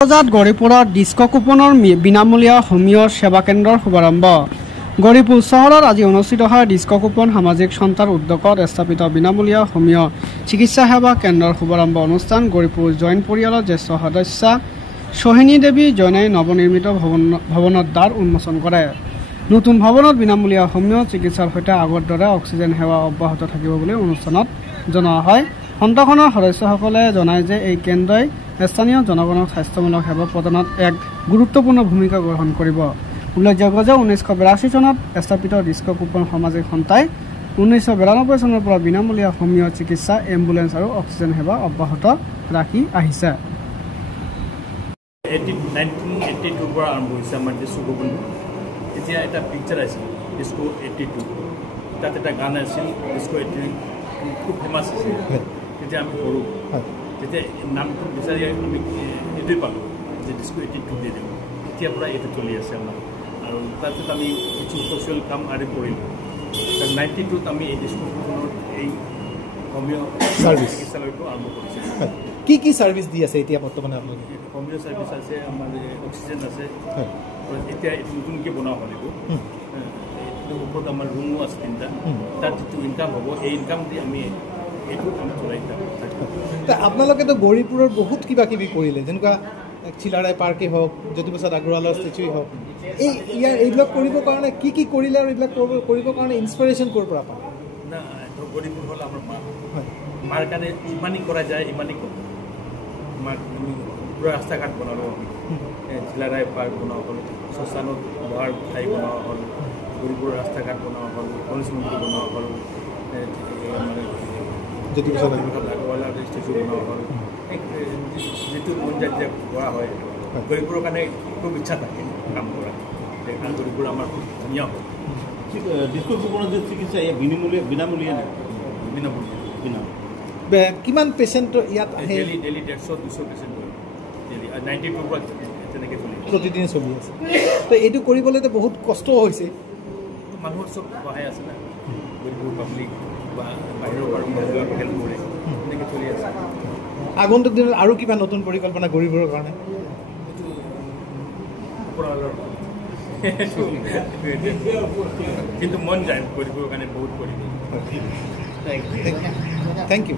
বজাত গৌৰীপুৰত ডিস্কো কুপনৰ বিনামূলীয়া হোমিঅ সেৱা কেন্দ্ৰৰ শুভাৰম্ভ। গৌৰীপুৰ চহৰত আজি অনুষ্ঠিত হয় ডিস্কো কুপন সামাজিক সন্থাৰ উদ্যোগত স্থাপিত বিনামূলীয়া হোমিঅ চিকিৎসা সেৱা কেন্দ্ৰৰ শুভাৰম্ভ অনুষ্ঠান। গৌৰীপুৰ জৈন পৰিয়ালৰ জ্যেষ্ঠ সদস্যা সোহিনী দেৱী জৈনে নৱনিৰ্মিত ভৱনৰ দ্বাৰ উন্মোচন কৰে। নতুন ভৱনত বিনামূলীয়া হোমিঅ চিকিৎসাৰ সৈতে আগৰ দৰে অক্সিজেন সেৱা অব্যাহত থাকিব বুলি অনুষ্ঠানত জনোৱা হয়। সন্থাখনৰ সদস্যসকলে জনায় যে এই কেন্দ্ৰই স্থানীয় জনগণক স্বাস্থ্যমূলক সেৱা প্ৰদানত এক গুৰুত্বপূৰ্ণ ভূমিকা গ্ৰহণ কৰিব। উল্লেখযোগ্য যে 1982 চনত স্থাপিত ডিস্কো কুপন সামাজিক সন্থাই 1992 চনৰ পৰা বিনামূলীয়া হোমিঅ চিকিৎসা, এম্বুলেন্স আৰু অক্সিজেন সেৱা অব্যাহত ৰাখি আহিছে। 1982 পৰা আৰম্ভ হৈছে আমাৰ ডিস্কো কুপন। এতিয়া এটা পিকচাৰ আছিল ডিস্কো 82, তাত এটা গান আছিল ডিস্কো 82 খুব ফেমাছ আছিল। তেতিয়া আমি সৰু, তেতিয়া নামটো বিচাৰি আমি এইটোৱে পালোঁ যে ডিস্কো 82 দি দিওঁ। এতিয়াৰ পৰা এইটো চলি আছে আমাৰ। আৰু তাৰপিছত আমি কিছু ছ'চিয়েল কাম আদি কৰিলোঁ। 92ত আমি এই ডিস্কো কুপনৰ এই হোমিঅ চাৰ্ভিছ চিকিৎসালয়টো আৰম্ভ কৰিছিলোঁ। কি চাৰ্ভিছ দি আছে এতিয়া বৰ্তমানে আপোনালোকে? হোমিঅ চাৰ্ভিছ আছে, আমাৰ অক্সিজেন আছে। এতিয়া নতুনকৈ বনোৱা হ'ল এইটো। ওপৰত আমাৰ ৰুমো আছে 3টা। তাত যিটো ইনকাম হ'ব এই ইনকাম দি আমি এইটো কাম চলাই থাকোঁ। আপোনালোকেতো গৌৰীপুৰৰ বহুত কিবা কিবি কৰিলে, যেনেকুৱা চিলাৰাই পাৰ্কেই হওক, জ্যোতিপ্ৰসাদ আগৰৱালৰ ষ্টেচুৱেই হওক। এইবিলাক কৰিবৰ কাৰণে কি কৰিলে আৰু এইবিলাক কৰিবৰ কাৰণে ইনস্পিৰেশ্যন ক'ৰ পৰা পালে? না, গৌৰীপুৰ হ'ল আমাৰ মা। মাৰ কাৰণে ইমানেই কৰা যায়, ইমানেই কৰোঁ। মাক পুৰা ৰাস্তা ঘাট বনালোঁ আমি, চিলাৰাই পাৰ্ক বনোৱা হ'ল, শ্মশানত বহাৰ ঠাই বনোৱা হ'ল, গৌৰীপুৰৰ ৰাস্তা ঘাট বনোৱা হ'ল, গণেশ মন্দিৰ বনোৱা হ'ল, জ্যোতিপ্ৰসাদ আগৰৱালাৰ ষ্টেচু বনোৱা হ'ল। যিটো মন যায় যে কৰা হয়, গৌৰীপুৰৰ কাৰণে খুব ইচ্ছা থাকে কাম কৰা। সেইকাৰণে গৌৰীপুৰ আমাৰ খুব ধুনীয়া হ'ল। ডিস্কো কুপনৰ যে চিকিৎসা বিনামূলীয়া কিমান পেচেণ্ট ইয়াত আহে? ডেইলি 150-200 পেচেণ্ট হয় ডেইলি। 92ৰ পৰা তেনেকৈ চলি প্ৰতিদিনে চলি আছে। তো এইটো কৰিবলৈতো বহুত কষ্ট হৈছে। মানুহৰ চব সহায় আছে না, গৌৰীপুৰ পাব্লিক বা বাহিৰৰ পৰা মহিলাক হেল্প কৰে, তেনেকৈ চলি আছে। আগন্তুক দিনত আৰু কিবা নতুন পৰিকল্পনা গৌৰীপুৰৰ কাৰণে? কিন্তু মন যায় গৌৰীপুৰৰ কাৰণে বহুত কৰিব। Thank U.